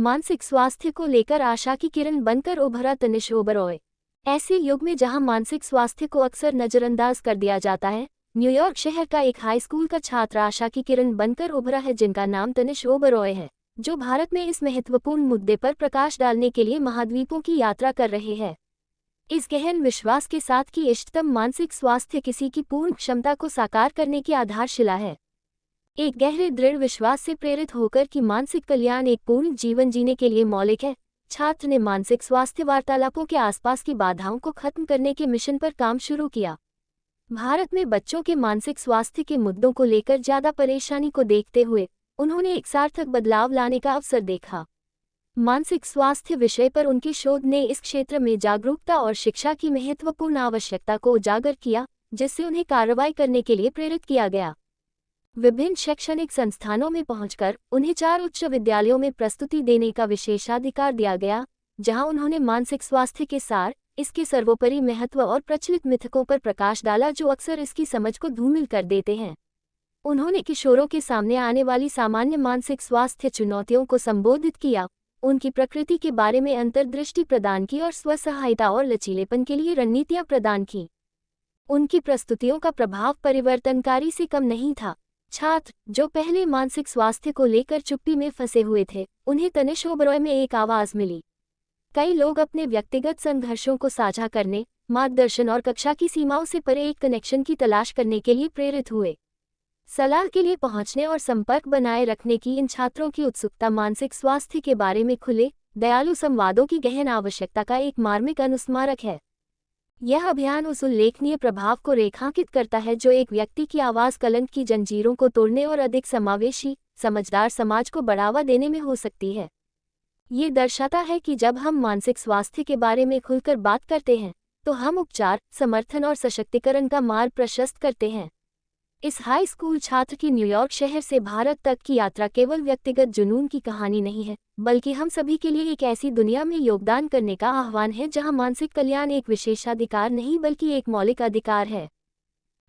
मानसिक स्वास्थ्य को लेकर आशा की किरण बनकर उभरा नजरअ। ऐसे युग में जहां मानसिक स्वास्थ्य को अक्सर नजरअंदाज कर दिया जाता है, न्यूयॉर्क शहर का एक हाई स्कूल का छात्र आशा की किरण बनकर उभरा है, जिनका नाम नजरअ है, जो भारत में इस महत्वपूर्ण मुद्दे पर प्रकाश डालने के लिए महाद्वीपों की यात्रा कर रहे हैं। इस गहन विश्वास के साथ कि इष्टतम मानसिक स्वास्थ्य किसी की पूर्ण क्षमता को साकार करने की आधारशिला है। एक गहरे दृढ़ विश्वास से प्रेरित होकर कि मानसिक कल्याण एक पूर्ण जीवन जीने के लिए मौलिक है, छात्र ने मानसिक स्वास्थ्य वार्तालापों के आसपास की बाधाओं को खत्म करने के मिशन पर काम शुरू किया। भारत में बच्चों के मानसिक स्वास्थ्य के मुद्दों को लेकर ज्यादा परेशानी को देखते हुए उन्होंने एक सार्थक बदलाव लाने का अवसर देखा। मानसिक स्वास्थ्य विषय पर उनके शोध ने इस क्षेत्र में जागरूकता और शिक्षा की महत्वपूर्ण आवश्यकता को उजागर किया, जिससे उन्हें कार्रवाई करने के लिए प्रेरित किया गया। विभिन्न शैक्षणिक संस्थानों में पहुंचकर उन्हें 4 उच्च विद्यालयों में प्रस्तुति देने का विशेषाधिकार दिया गया, जहां उन्होंने मानसिक स्वास्थ्य के सार, इसके सर्वोपरि महत्व और प्रचलित मिथकों पर प्रकाश डाला जो अक्सर इसकी समझ को धूमिल कर देते हैं। उन्होंने किशोरों के सामने आने वाली सामान्य मानसिक स्वास्थ्य चुनौतियों को संबोधित किया, उनकी प्रकृति के बारे में अंतर्दृष्टि प्रदान की और स्वसहायता और लचीलेपन के लिए रणनीतियां प्रदान की। उनकी प्रस्तुतियों का प्रभाव परिवर्तनकारी से कम नहीं था। छात्र, जो पहले मानसिक स्वास्थ्य को लेकर चुप्पी में फंसे हुए थे, उन्हें नजरअ में एक आवाज़ मिली। कई लोग अपने व्यक्तिगत संघर्षों को साझा करने, मार्गदर्शन और कक्षा की सीमाओं से परे एक कनेक्शन की तलाश करने के लिए प्रेरित हुए। सलाह के लिए पहुंचने और संपर्क बनाए रखने की इन छात्रों की उत्सुकता मानसिक स्वास्थ्य के बारे में खुले, दयालु संवादों की गहन आवश्यकता का एक मार्मिक अनुस्मारक है। यह अभियान उस उल्लेखनीय प्रभाव को रेखांकित करता है जो एक व्यक्ति की आवाज़ कलंक की जंजीरों को तोड़ने और अधिक समावेशी, समझदार समाज को बढ़ावा देने में हो सकती है। ये दर्शाता है कि जब हम मानसिक स्वास्थ्य के बारे में खुलकर बात करते हैं, तो हम उपचार, समर्थन और सशक्तिकरण का मार्ग प्रशस्त करते हैं। इस हाई स्कूल छात्र की न्यूयॉर्क शहर से भारत तक की यात्रा केवल व्यक्तिगत जुनून की कहानी नहीं है, बल्कि हम सभी के लिए एक ऐसी दुनिया में योगदान करने का आह्वान है जहां मानसिक कल्याण एक विशेषाधिकार नहीं बल्कि एक मौलिक अधिकार है।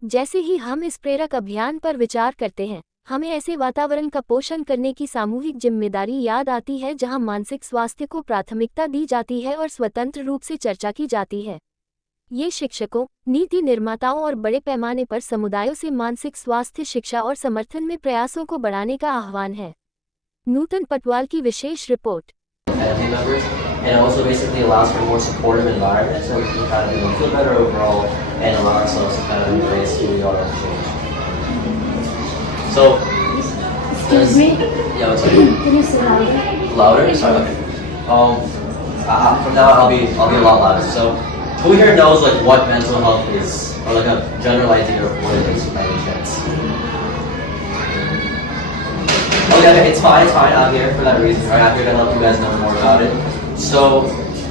जैसे ही हम इस प्रेरक अभियान पर विचार करते हैं, हमें ऐसे वातावरण का पोषण करने की सामूहिक जिम्मेदारी याद आती है जहां मानसिक स्वास्थ्य को प्राथमिकता दी जाती है और स्वतंत्र रूप से चर्चा की जाती है। ये शिक्षकों, नीति निर्माताओं और बड़े पैमाने पर समुदायों से मानसिक स्वास्थ्य शिक्षा और समर्थन में प्रयासों को बढ़ाने का आह्वान है। नूतन पटवाल की विशेष report. And also basically allows for a more supportive environment so we can kind of feel better overall and allow ourselves to kind of embrace who we are and change. So, excuse me? Yeah, what's up? Can you say louder? Louder? Sorry, okay. From now on I'll be a lot louder. So, who here knows like what mental health is, or like a general idea of what it is by any chance? Okay, it's fine. I'm here for that reason, right? I'm here to help you guys know more about it. So,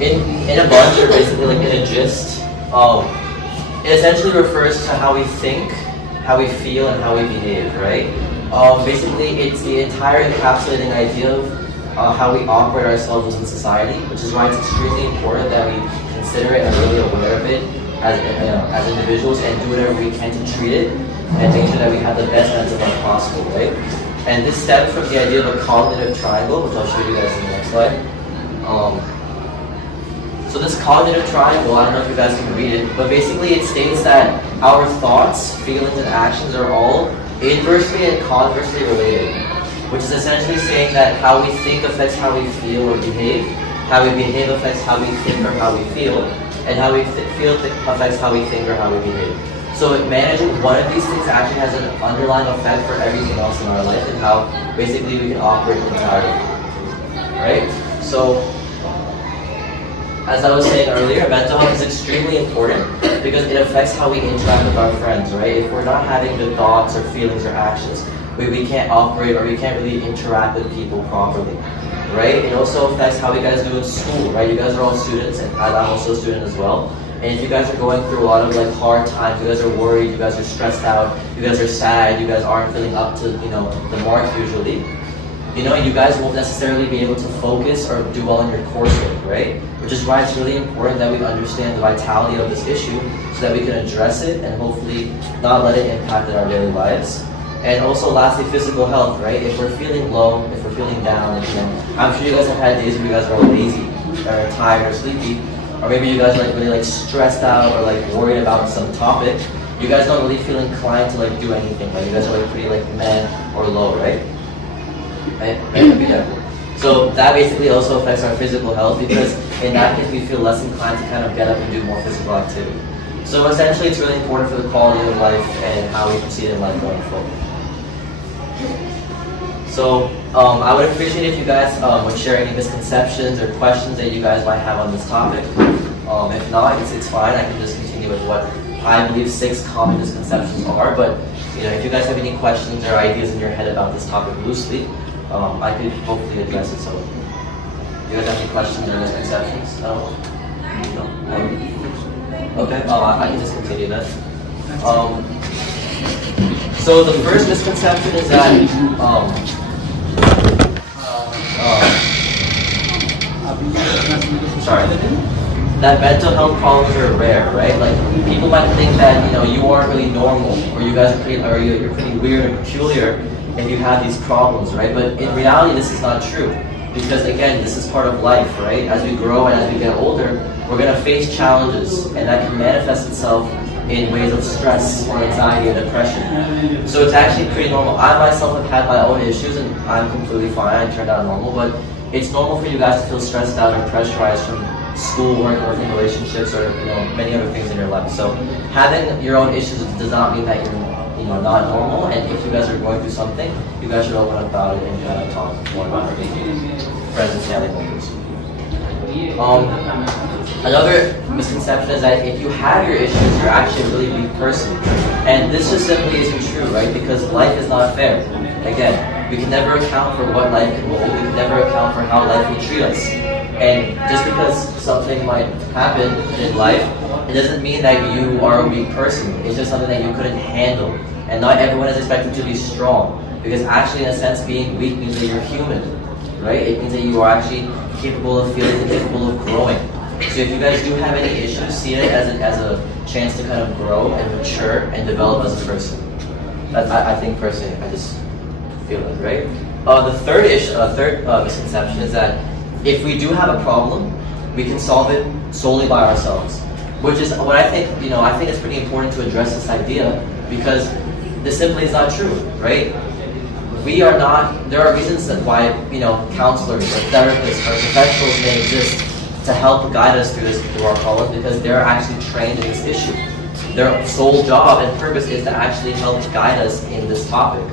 in a bunch, or basically like in a gist, it essentially refers to how we think, how we feel, and how we behave, right? Basically, it's the entire encapsulating idea of how we operate ourselves within society, which is why it's extremely important that we consider it and are really aware of it as individuals and do whatever we can to treat it and make sure that we have the best mental health possible, right? And this stems from the idea of a cognitive triangle, which I'll show you guys in the next slide. So this cognitive triangle, I don't know if you guys can read it, but basically it states that our thoughts, feelings, and actions are all inversely and conversely related, which is essentially saying that how we think affects how we feel or behave, how we behave affects how we think or how we feel, and how we feel affects how we think or how we behave. So managing one of these things actually has an underlying effect for everything else in our life and how basically we can operate entirely, right? So, as I was saying earlier, mental health is extremely important because it affects how we interact with our friends, right? If we're not having good thoughts or feelings or actions, we can't operate or we can't really interact with people properly, right? It also affects how you guys do in school, right? You guys are all students and I'm also a student as well. And if you guys are going through a lot of like hard times, you guys are worried, you guys are stressed out, you guys are sad, you guys aren't feeling up to, the mark usually, you guys won't necessarily be able to focus or do well in your coursework, right? Which is why it's really important that we understand the vitality of this issue so that we can address it and hopefully not let it impact our daily lives. And also lastly, physical health, right? If we're feeling low, if we're feeling down, if, I'm sure you guys have had days where you guys are lazy, or tired, or sleepy, or maybe you guys are like really like stressed out or like worried about some topic. You guys don't really feel inclined to like do anything. Like you guys are like pretty like meh or low, right? Right? Yeah. So that basically also affects our physical health because in that case we feel less inclined to kind of get up and do more physical activity. So essentially it's really important for the quality of life and how we proceed in life going forward. So I would appreciate if you guys would share any misconceptions or questions that you guys might have on this topic. If not, it's fine. I can just continue with what I believe 6 common misconceptions are. But if you guys have any questions or ideas in your head about this topic loosely, I could hopefully address it. So, do you guys have any questions or misconceptions? No? Okay, I can just continue then. So the first misconception is that that mental health problems are rare, right? Like people might think that you aren't really normal, or you guys are pretty, or you're pretty weird or peculiar if you have these problems, right? But in reality, this is not true, because again, this is part of life, right? As we grow and as we get older, we're gonna face challenges, and that can manifest itself in ways of stress or anxiety and depression. So it's actually pretty normal. I myself have had my own issues, and I'm completely fine. I turned out normal, but it's normal for you guys to feel stressed out or pressurized from school, work, working relationships, or many other things in your life. So having your own issues does not mean that you're not normal. And if you guys are going through something, you guys should open up about it and talk more about it with friends and family members. Another misconception is that if you have your issues, you're actually a really weak person. And this just simply isn't true, right? Because life is not fair. Again, we can never account for what life can hold. We can never account for how life will treat us. And just because something might happen in life, it doesn't mean that you are a weak person. It's just something that you couldn't handle. And not everyone is expected to be strong. Because actually, in a sense, being weak means that you're human, right? It means that you are actually capable of feeling and capable of growing. So if you guys do have any issues, see it as a chance to kind of grow and mature and develop as a person. I think personally, I just feel it, right? The third misconception is that if we do have a problem, we can solve it solely by ourselves, which is what I think. I think it's pretty important to address this idea because this simply is not true, right? We are not. There are reasons that why counselors or therapists or professionals may exist to help guide us through our problems because they're actually trained in this issue. Their sole job and purpose is to actually help guide us in this topic.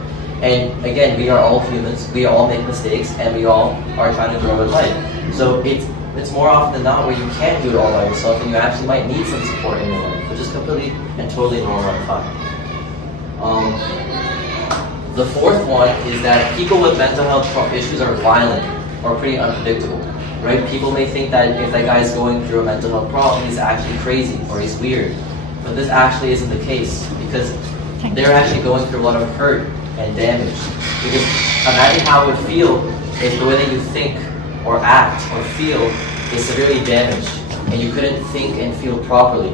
And again, we are all humans, we all make mistakes, and we all are trying to grow in life. So it's more often than not where you can't do it all by yourself and you actually might need some support in your life, which is completely and totally normal and fine. The fourth one is that people with mental health issues are violent or pretty unpredictable, right? People may think that if that guy is going through a mental health problem, he's actually crazy or he's weird. But this actually isn't the case because they're actually going through a lot of hurt and damage. Because imagine how it would feel if the way that you think or act or feel is severely damaged and you couldn't think and feel properly.